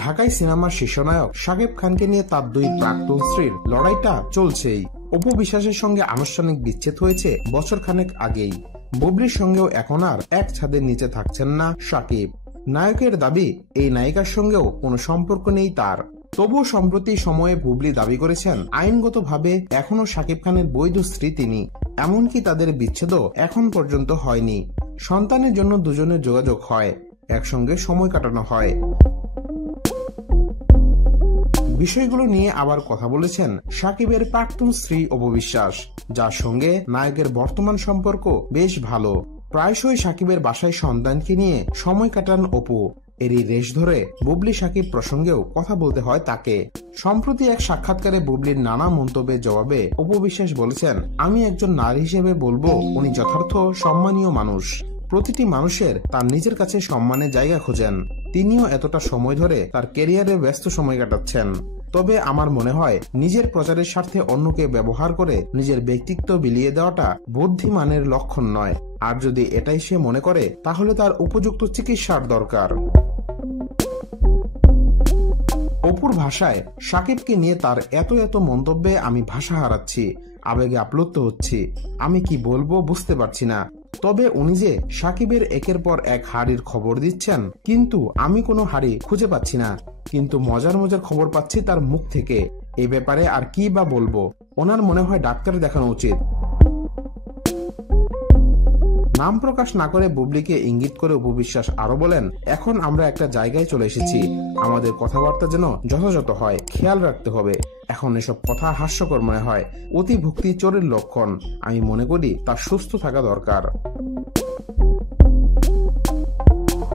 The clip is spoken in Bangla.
ঢাকায় সিনেমার শীর্ষনায়ক শাকিব খানকে নিয়ে তার দুই প্রাক্তন স্ত্রীর লড়াইটা চলছেই। অপু বিশ্বাসের সঙ্গে আনুষ্ঠানিক বিচ্ছেদ হয়েছে বছরখানেক আগেই। বুবলির সঙ্গেও এখন আর এক ছাদের নিচে থাকছেন না শাকিব। নায়কের দাবি এই নায়িকার সঙ্গেও কোনো সম্পর্ক নেই তার। তবুও সম্প্রতি সময়ে বুবলি দাবি করেছেন আইনগতভাবে এখনো শাকিব খানের বৈধ স্ত্রী তিনি। এমনকি তাদের বিচ্ছেদও এখন পর্যন্ত হয়নি। সন্তানের জন্য দুজনের যোগাযোগ হয়, একসঙ্গে সময় কাটানো হয়। বিষয়গুলো নিয়ে আবার কথা বলেছেন শাকিবের প্রাক্তন স্ত্রী অপু বিশ্বাস, যার সঙ্গে নায়কের বর্তমান সম্পর্ক বেশ ভালো। প্রায়শই শাকিবের বাসায় সন্তানকে নিয়ে সময় কাটান অপু। এরই রেশ ধরে বুবলি শাকিব প্রসঙ্গেও কথা বলতে হয় তাকে। সম্প্রতি এক সাক্ষাৎকারে বুবলির নানা মন্তব্যের জবাবে অপু বিশ্বাস বলেছেন, আমি একজন নারী হিসেবে বলবো উনি যথার্থ সম্মানীয় মানুষ। প্রতিটি মানুষের তার নিজের কাছে সম্মানের জায়গা খোঁজেন। তিনিও এতটা সময় ধরে তার ক্যারিয়ারে ব্যস্ত সময় কাটাচ্ছেন। তবে আমার মনে হয় নিজের প্রচারের স্বার্থে অন্যকে ব্যবহার করে নিজের ব্যক্তিত্ব বিলিয়ে দেওয়াটা বুদ্ধিমানের লক্ষণ নয়। আর যদি এটাই সে মনে করে তাহলে তার উপযুক্ত চিকিৎসার দরকার। অপুর ভাষায়, শাকিবকে নিয়ে তার এত মন্তব্যে আমি ভাষা হারাচ্ছি, আবেগে আপ্লুত হচ্ছি। আমি কি বলবো বুঝতে পারছি না। তবে উনি যে শাকিবের একের পর এক হাড়ির খবর দিচ্ছেন, কিন্তু আমি কোনো হাড়ি খুঁজে পাচ্ছি না। কিন্তু মজার খবর পাচ্ছি তার মুখ থেকে। এই ব্যাপারে আর কি বা বলবো, ওনার মনে হয় ডাক্তার দেখানো উচিত। নাম প্রকাশ না করে বুবলিকে ইঙ্গিত করে অপু বিশ্বাস আরো বলেন, এখন আমরা একটা জায়গায় চলে এসেছি, আমাদের কথাবার্তা যেন যথাযথ হয়, খেয়াল রাখতে হবে। এখন এসব কথা হাস্যকর মনে হয়, অতি ভক্তি চোরের লক্ষণ। আমি মনে করি তার সুস্থ থাকা দরকার।